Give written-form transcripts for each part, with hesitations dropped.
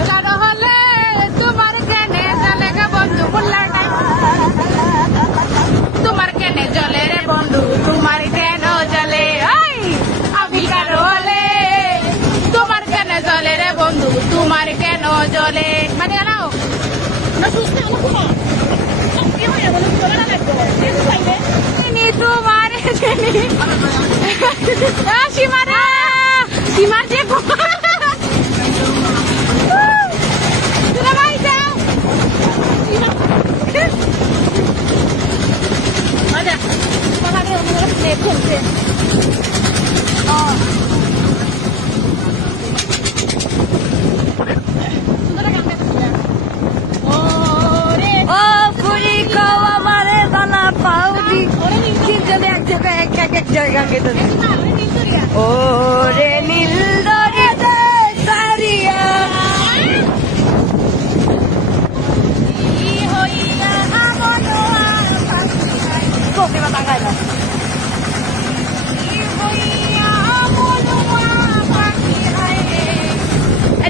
চার হলে তোমার কেনে জলে গে বন্ধু মোল্লার নাই তোমার কেনে জলে রে বন্ধু তোমার কেন জলে ওই আমি কার হলে তোমার কেনে জলে রে বন্ধু তোমার কেন জলে মানে নাও না সুস্থ না কি হয় বলো চলে না লাগবে চিনি তোমার চিনি সীমারা সীমার যে ওরে নীল দরে সারিয়া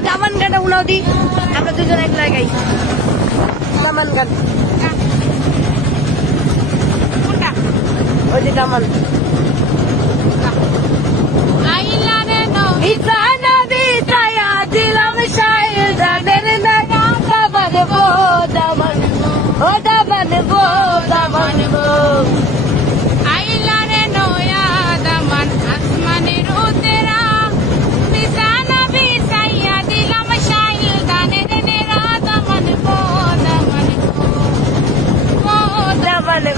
দামান গানটা উনাও দি আমরা দুজন এক লাগাই দামান গান ওই যে দামান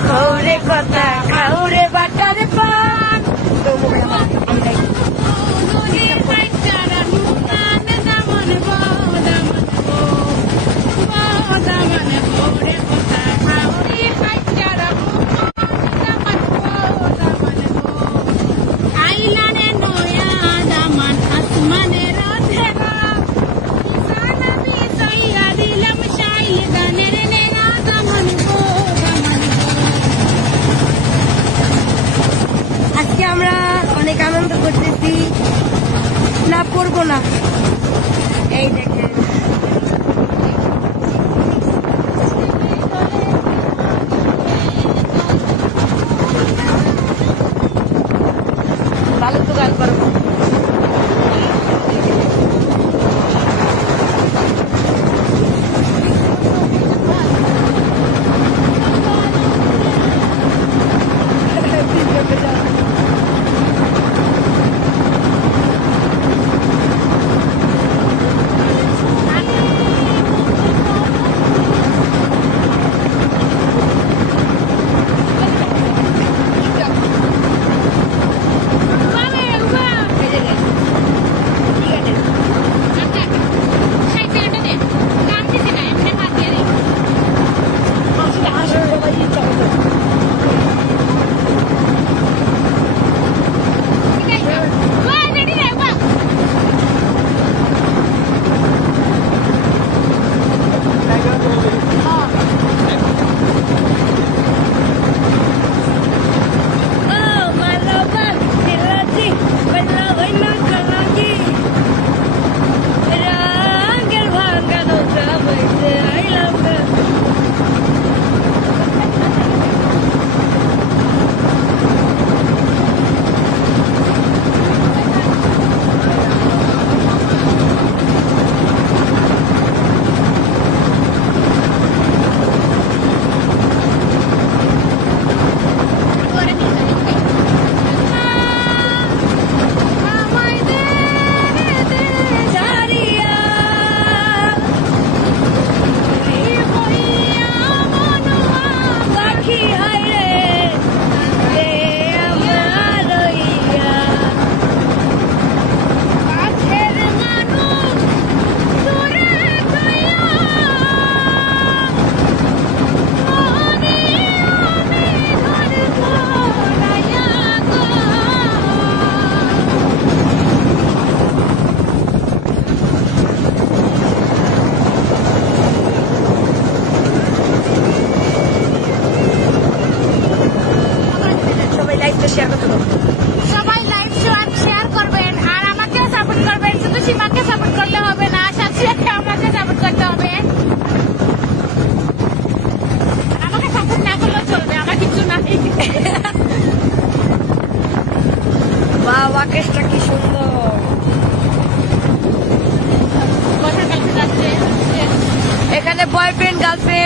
খৌরে কথা খাউরে বাটার পান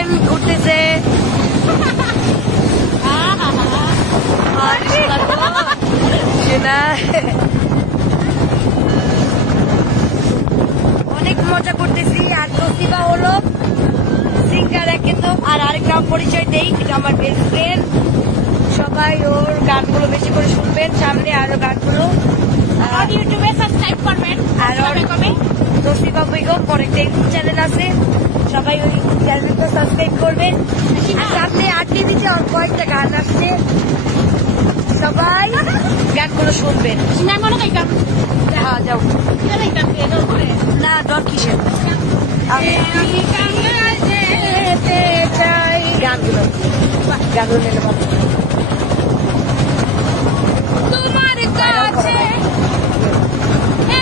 ট্রেন ঘুরতেছে। অনেক মজা করতেছি। আর নসিবা হলো সিঙ্গার একে তো। আর আরেকটা পরিচয় দেই, এটা আমার বেস্ট ফ্রেন্ড। সবাই ওর গানগুলো বেশি করে শুনবেন, সামনে আরো গানগুলো আর ইউটিউবে সাবস্ক্রাইব করবেন। আর নসিবা বেগম পরে একটা ইউটিউব চ্যানেল আছে, সবাই ওই চ্যানেলটা সাবস্ক্রাইব করবেন। আর সামনে আটকে দিচ্ছে ওর কয়েকটা গান আসছে, সবাই গানগুলো শুনবেন। সিনেমা মনে দেখতাম হ্যাঁ যাও দেখতাম না, ডর কিসের যেতে চাই গানগুলো গানগুলো নিলে ভালো। তোমার কাছে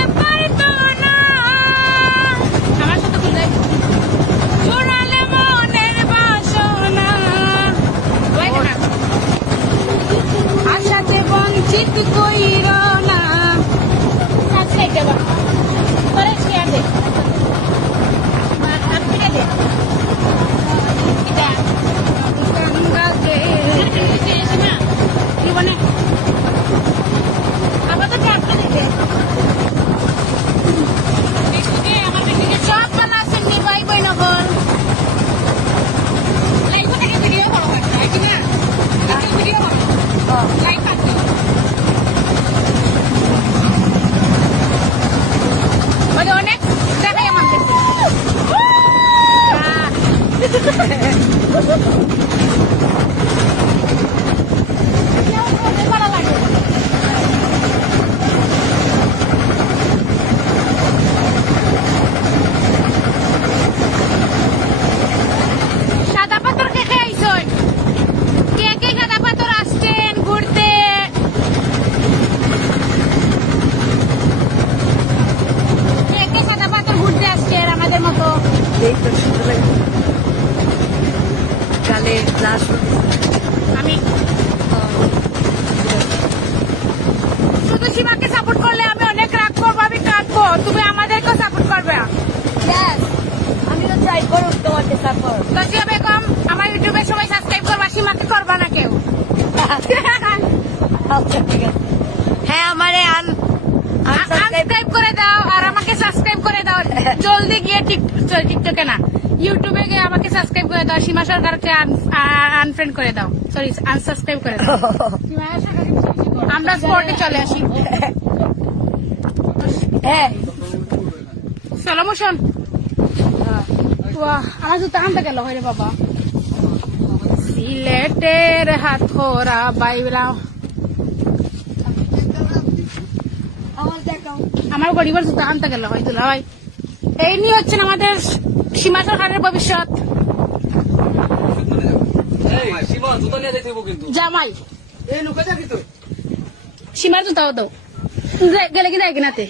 এবার তো না আমার সাথে খুলে শোনালে মনের বাসনা আশাতে বঞ্চিত কইর না সাবস্ক্রাইব দেবা করে শেয়ার দে আপনি দে এটা গঙ্গা কে না কি বলে আবার তো চাপটা দিতে আমার বেটিকে সব বানাচ্ছেন নি ভাই বই নগর লাইভ থেকে ভিডিও করো কি না ভিডিও করো লাইভ আছে ওই অনেক দেখাই আমাদের ভালো লাগে সাদা পাথর কে খাইছেন কে কে সাদা পাথর আসছেন ঘুরতে কে কে সাদা পাথর ঘুরতে আসছেন আমাদের মতো এই তো সুন্দর লাগে গানে ক্লাস। আমি শুধু সীমাকে সাপোর্ট করলে আমি অনেক রাগ করবো আমি কাঁদবো তুমি আমাদেরকেও সাপোর্ট করবে আমিও ট্রাই করুন তোমাকে সাপোর্ট। তজিয়া বেগম আমার ইউটিউবে সবাই সাবস্ক্রাইব করবা সীমাকে করবা না কেউ আচ্ছা ঠিক আছে। হ্যাঁ আমারে আনসাবস্ক্রাইব করে দাও আর আমাকে সাবস্ক্রাইব করে দাও জলদি গিয়ে টিকটকে না ইউটিউবে গিয়ে আমাকে সাবস্ক্রাইব করে দাও সীমা সরকারকে আনফ্রেন্ড করে দাও সরি আনসাবস্ক্রাইব করে দাও আমরা স্পটে চলে আসি হ্যাঁ চলো মোশন আমার জুতা আনতে গেল হয় রে বাবা সিলেটের হাথোরা বাইরা আমার গরিবের জুতা আনতে গেল হয় দুলা ভাই এই নিয়ে হচ্ছেন আমাদের সীমা সরকারের ভবিষ্যৎ জামাই সীমার জুতাও দাও গেলে কি দেয় কিনাতে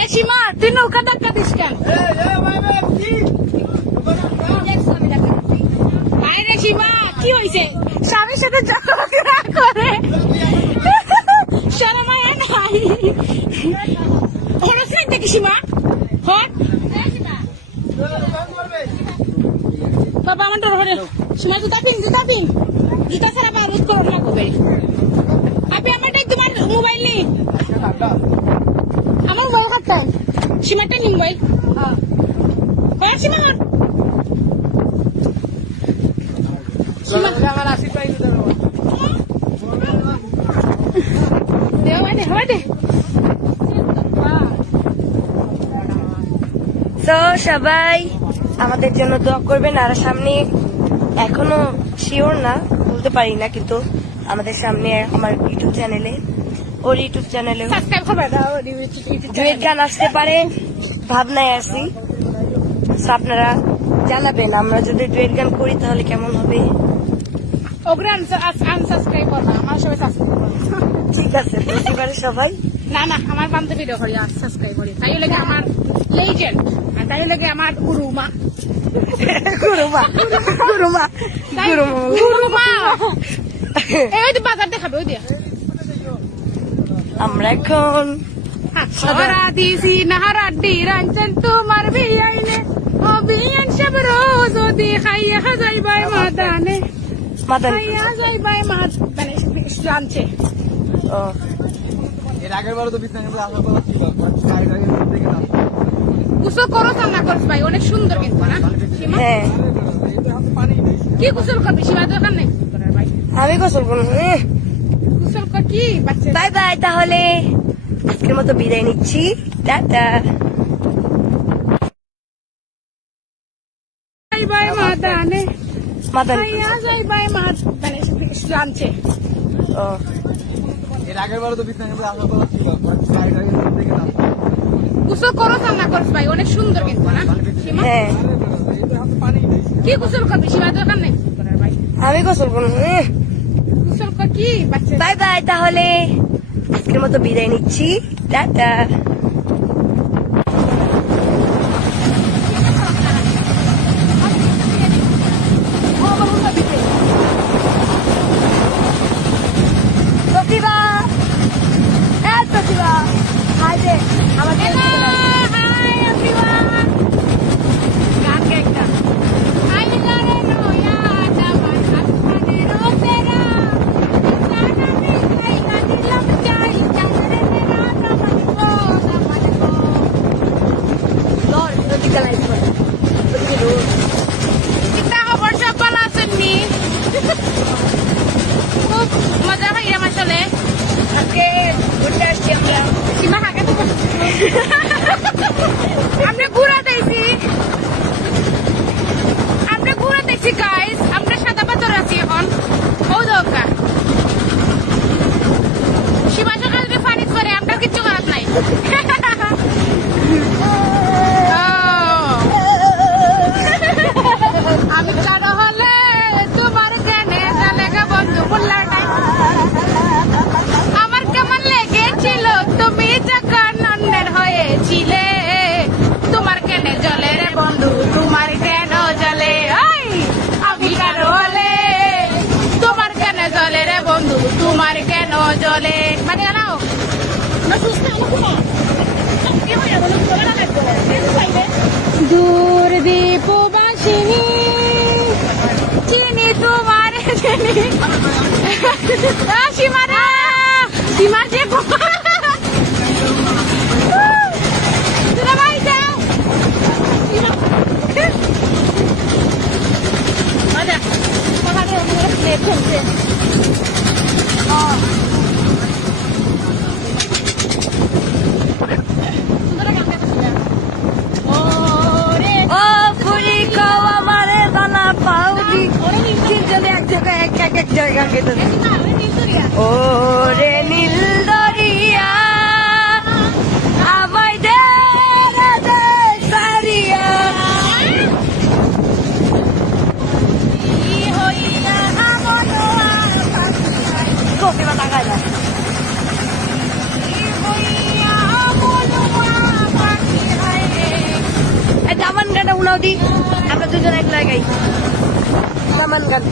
এ সীমা তুই নৌকা ধাক্কা দিস কেন আরে সীমা কি হয়েছে স্বামীর সাথে ঝগড়া করে শরমায় নাই খরচ নাই দেখি সীমা হট বাবা আমার ডর হরে সীমা জুতা পিন জুতা ছাড়া বারুদ করো না কবে আপনি আমারটাই তোমার মোবাইল নেই আমার মোবাইল হাতটাই সীমাটা নি মোবাইল হ্যাঁ সীমা তো সবাই আমাদের জন্য দোয়া করবেন। আর সামনে এখনো শিওর না বলতে পারি না, কিন্তু আমাদের সামনে আমার ইউটিউব চ্যানেলে ওর ইউটিউব চ্যানেলে সাবস্ক্রাইব করবে দাও ডুয়েট গান আসতে পারে ভাবনায় আছি। তো আপনারা জানাবেন আমরা যদি ডুয়েট গান করি তাহলে কেমন হবে। ওগুলো আনসাবস্ক্রাইব করবা আমার সবাই সাবস্ক্রাইব করবা ঠিক আছে এবারে সবাই না না আমার বান্ধবীরা করি সাবস্ক্রাইব করি তাই লাগে আমার লেজেন্ড আর তাই লাগে আমার গুরুমা এই তো বাজার দেখাবে ওই দিয়ে আমরা এখন হ্যাঁ ওরা দিছি নাহারাড্ডি রাঞ্চন তোমার বিয়াইনে ও বিয়ান সব রোজ ওদি খাইয়া যাইবাই মাদানে মাদান খাইয়া যাইবাই মাদানে জানছে ও এর আগের বারও তো বিছানা আসার কথা ছিল সাইড আগে দেখে না গোসল করো না করছ ভাই অনেক সুন্দর কিন্তু না সীমা? হ্যাঁ এই তো হাতে পানি নেই কি গোসল করবি সীমা তো এখানে করার ভাই আমি গোসল করবো গোসল কর কি বাচ্চা বাই বাই তাহলে আজকের মতো বিদায় নিচ্ছি টাটা যাইবাই মাদানে মাদান খাইয়া যাইবাই মাদানে জানছে ও এর আগের বারও তো বিছানা আসার কথা ছিল সাইড আগে দেখে না গোসল করো না করছ ভাই অনেক সুন্দর কিন্তু না সীমা? হ্যাঁ এই তো হাতে পানি নেই কি গোসল করবি সীমা তো এখানে করার ভাই আমি গোসল করবো গোসল কর কি বাচ্চা বাই বাই তাহলে আজকের মতো বিদায় নিচ্ছি টাটা প্রতিভা হ্যাঁ প্রতিভা হাই রে আমাকে হাই এভরিওয়ান গান গে একটা আই গানে নোয়া জামান আসমানে রোতেরা জানা নে কাই গাদিলাম চাই চাঁদরে মেরা দামন গো লর প্রতিভা লাইফ করে প্রতিভা কিতা খবর সব ভালো আছেন নি খুব মজা পাইলাম আসলে আজকে ঘুরতে আসছি আমরা সীমা কাকে তো আমরা ঘুরা দেখছি গাইস আমরা সাদা পাথর আছি এখন ও দোকা সীমা সকাল দিয়ে ফানিস করে আমরা কিচ্ছু করার নাই আমি কারো হলে তোমার জ্ঞানে জালেগা বন্ধু বললার নাই আমার কেমন লেগেছিল তুমি যখন অন্যের হয়েছিলে তোমার কেন জলে রে বন্ধু তোমার কেন জলে ওই আমি কারো হলে তোমার কেন জলে রে বন্ধু তোমার কেন জলে মানে জানাও দূর দীপবাসিনী চিনি তোমার চিনি সীমারা সীমার যে তোরা ভাই যাও আচ্ছা কথা দিয়ে প্লেট চলছে ও পুরি খাও আমারে দানা পাউডি তিনজনে এক জায়গায় এক জায়গা খেতে ও রে নীল দরিয়া আমায় দে রে দে সারিয়া কফি বা টাকা না দামান গানটা উনাও দি আমরা দুজন এক লাগাই দামান গান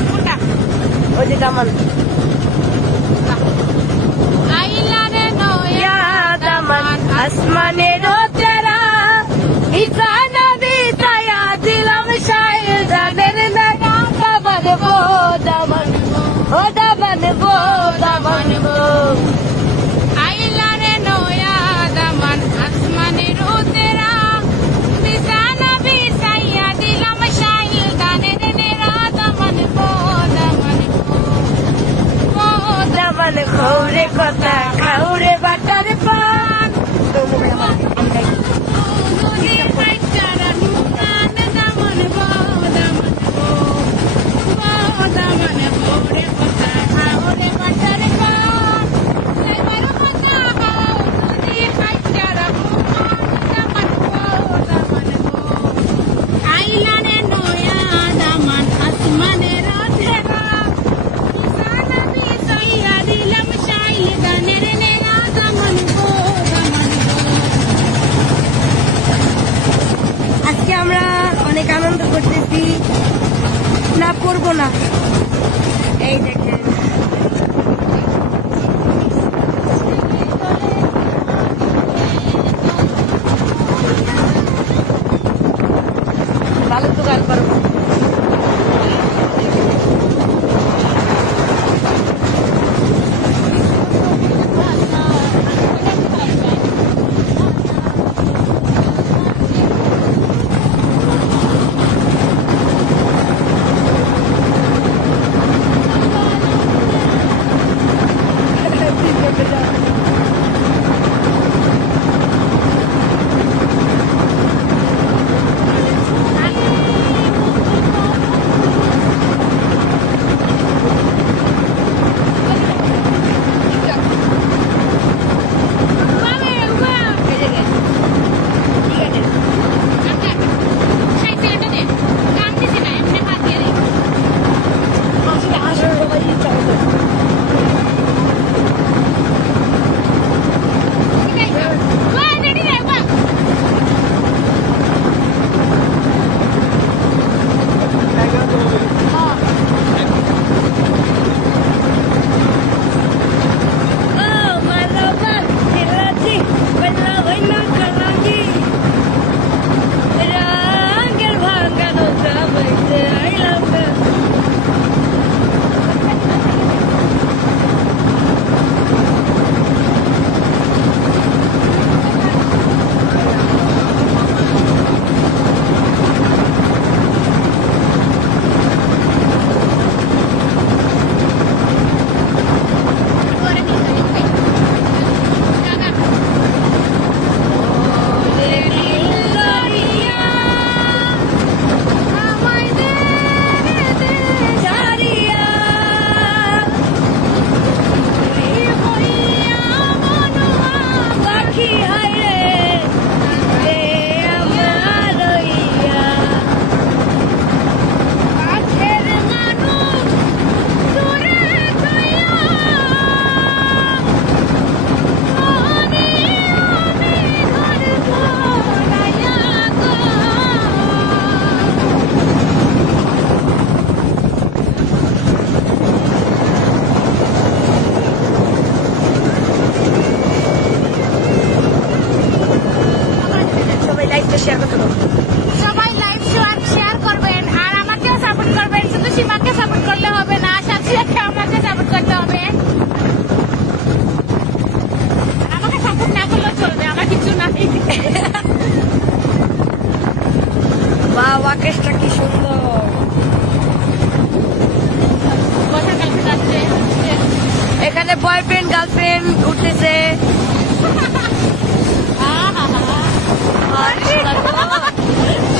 কোনটা ওই যে দামান আইলা রে ইয়া দামান আসমানেরও তেরা ইসানা বিসায়া দিলাম শায়ের জানের নাগা দামান বো দামান ও দামান বো দামান বো আইলা রে নয়া দামান আসমানের উতেরা বিছানা বিছাইয়া দিলাম শাইল গানের নেরা দামান বো দামান বো দামান খৌরে কথা খাউরে বাটার পান দুধি পাইচারা নুকান দামান বো দামান বো দামান বো রে কথা খাওরে বাটার পান লাইবার কথা খাও দুধি পাইচারা নুকান দামান বো আইলা রে নয়া দামান আসমানের ধেরা বিছানা বিছাইয়া দিলাম শাইল গানের নেরা আমাকে সাপোর্ট না করলেও চলবে, আমার কিছু নাই। বাহ, আকাশটা কি সুন্দর। বর্ষাকাল যাচ্ছে। এখানে বয়ফ্রেন্ড গার্লফ্রেন্ড উঠতেছে।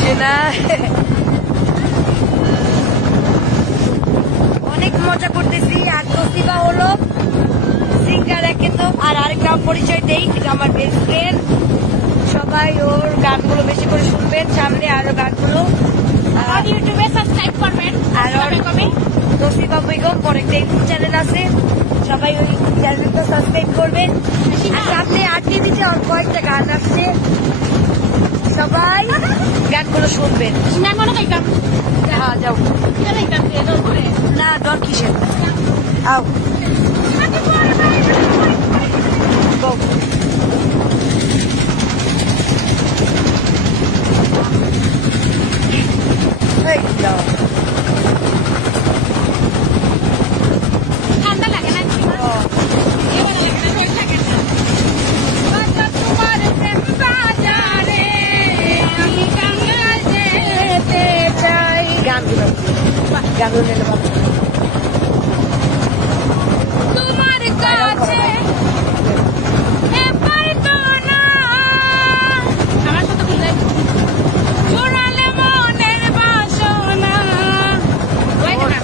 সেনা অনেক মজা করতেছি। আর তসিবা হলো সিঙ্গার একে তো, আর আরেকটা পরিচয় দেই, এটা আমার বেস্ট ফ্রেন্ড। সবাই ওর গানগুলো বেশি করে শুনবেন, সামনে আরো গানগুলো। আর ইউটিউবে সাবস্ক্রাইব করবেন। আর ওর কবে তসিবা বেগম আরেকটা ইউটিউব চ্যানেল আছে, সবাই ওই চ্যানেলটা সাবস্ক্রাইব করবেন। আর সামনে আটকে দিচ্ছে আর কয়েকটা গান আসছে, সবাই গানগুলো শুনবেন। না মনে খাইতাম। হ্যাঁ যাও। খাইতাম এর করে। না ডর কিসের, আও go. এই যাও। ঠান্ডা লাগে না? ও, এবার লাগে না, ভয় লাগে না। বাচ্চা তোমার প্রেম বাজারে, আমি গঙ্গা যেতে চাই। গানগুলো গানগুলো নিলে ভালো। তোমার কাছে এবার তো না। আমার সাথে বললে জোড়ালে মনের বাসনা। লাগে না?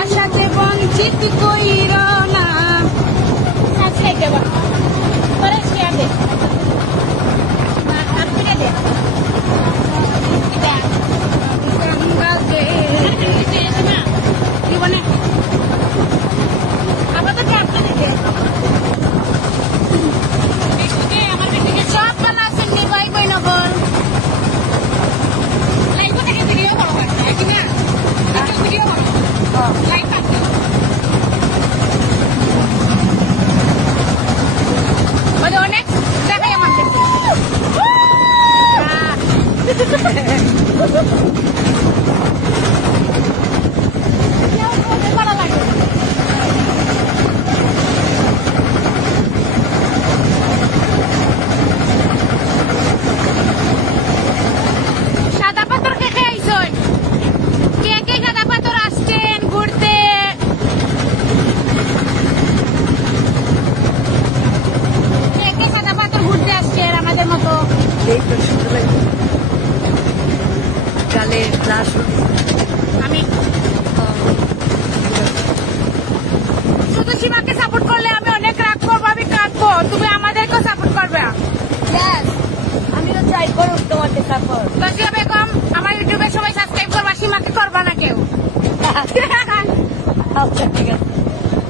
আশাতে বঞ্চিত কইর না। আজকে দেবা পরে শেয়ার দে। আপনি দে গঙ্গা যেতে না জীবনে আপাতত আপনি দেখে আমার বেটিকে সব বানা আছেন নি ভাই বই নবল লাইভ থেকে ভিডিও করো কি না ভিডিও করো লাইভ করো বলে অনেক দেখাই আমার ভালো লাগে সাদা পাথর কে খাইছেন? কে কে সাদা পাথর আসছেন ঘুরতে? কে কে সাদা পাথর ঘুরতে আসছেন আমাদের মতো? এই তো সুন্দর লাগে। গালে লাশ আমি শুধু সীমাকে সাপোর্ট করলে আমি অনেক রাগ করবো, আমি কাঁদবো। তুমি আমাদেরকেও সাপোর্ট করবে। আমিও চাই করুন তোমাকে সাপোর্ট। তসিয়া বেগম আমার ইউটিউবে সবাই সাবস্ক্রাইব করবা, সীমাকে করবা না কেউ। আচ্ছা ঠিক আছে।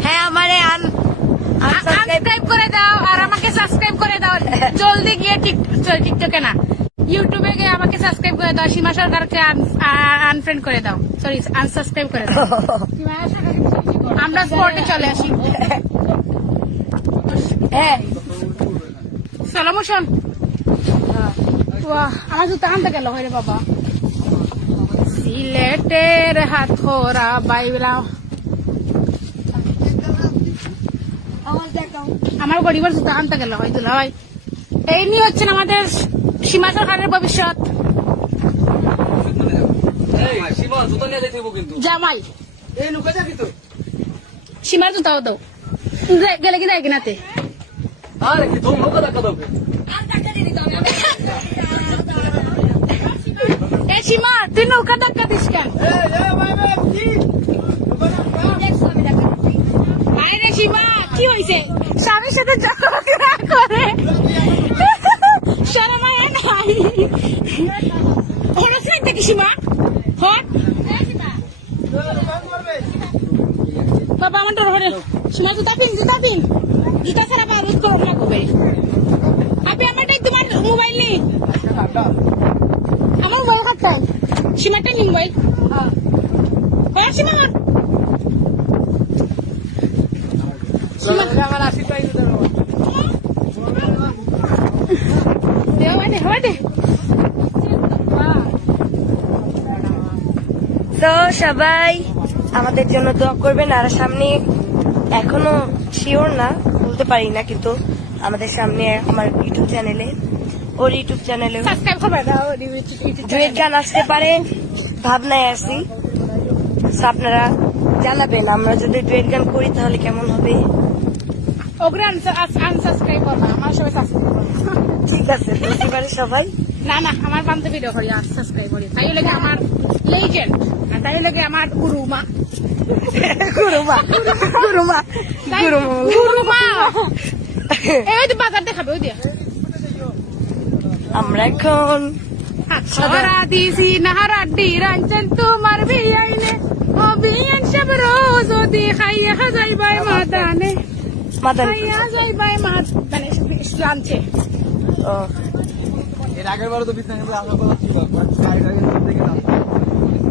হ্যাঁ আমারে আনসাবস্ক্রাইব আনসাবস্ক্রাইব করে দাও আর আমাকে সাবস্ক্রাইব করে দাও। জলদি গিয়ে টিকটকে না ইউটিউবে গিয়ে আমাকে সাবস্ক্রাইব করে দাও। সীমা সরকারকে আনফ্রেন্ড করে দাও, সরি আনসাবস্ক্রাইব করে দাও। আমরা স্পটে চলে আসি। হ্যাঁ চলো মোশন। আমার জুতা আনতে গেল হয় রে বাবা। সিলেটের হাথোরা বাইরা আমার গরিবের জুতা আনতে গেল হয় দুলা ভাই। এই নিয়ে হচ্ছেন আমাদের সীমা সরকারের ভবিষ্যৎ জামাই। সীমার জুতাও দাও গেলে কি দেয় কিনাতে। এ সীমা তুই নৌকা ধাক্কা দিস কেন? আরে রে সীমা কি হয়েছে? স্বামীর সাথে ঝগড়া করে শরমায় নাই। হরস নাই দেখি সীমা হট বাবা আমার ডর হরে। সীমা জুতা পিন জুতা ছাড়া বারুদ করো না কবে। আপনি আমারটাই তোমার মোবাইল নেই, আমার মোবাইল খাটটাই সীমাটাই নি মোবাইল। হ্যাঁ সীমা তো সবাই আমাদের জন্য দোয়া করবেন। আর সামনে এখনো শিওর না, বলতে পারি না, কিন্তু আমাদের সামনে আমার ইউটিউব চ্যানেলে, ওর ইউটিউব চ্যানেলে সাবস্ক্রাইব করবে দাও ডুয়েট গান আসতে পারে ভাবনায় আছি। So আপনারা জানাবেন আমরা যদি ডুয়েট গান করি তাহলে কেমন হবে। ওগুলো আনসাবস্ক্রাইব করবা, আমার সবাই সাবস্ক্রাইব করবা। ঠিক আছে, প্রতিবারে সবাই না না, আমার বান্ধবীরা করি সাবস্ক্রাইব করি, তাই লাগে আমার লেজেন্ড, আর তাই লাগে আমার গুরুমা। গুরুমা গুরুমা তাই গুরুমা গুরুমা এই ওই যে বাজার দেখাবে, ওই দিয়ে আমরা এখন হাতছড়া দিছি নাহারাড্ডি রাঞ্চন তোমার বিয়াইনে, ও বিয়ান সব রোজ ওদি খাইয়া যাইবাই মাদানে, মাদান খাইয়া যাইবাই মাদ মানে লাঞ্চে। ও এর আগের বারও তো বিছানা কিন্তু আশা করা ছিল গাড়ি থেকে না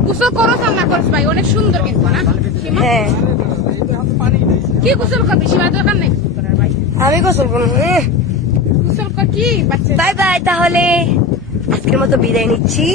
গোসল করো না করিস ভাই, অনেক সুন্দর কিন্তু না সীমা? হ্যাঁ, পানি নেই কি গোসল করবি সীমা, দরকার নেই গোসল করার ভাই, আমি গোসল করবো। গোসল কর কি বাচ্চা। বাই বাই, তাহলে আজকের মতো বিদায় নিচ্ছি।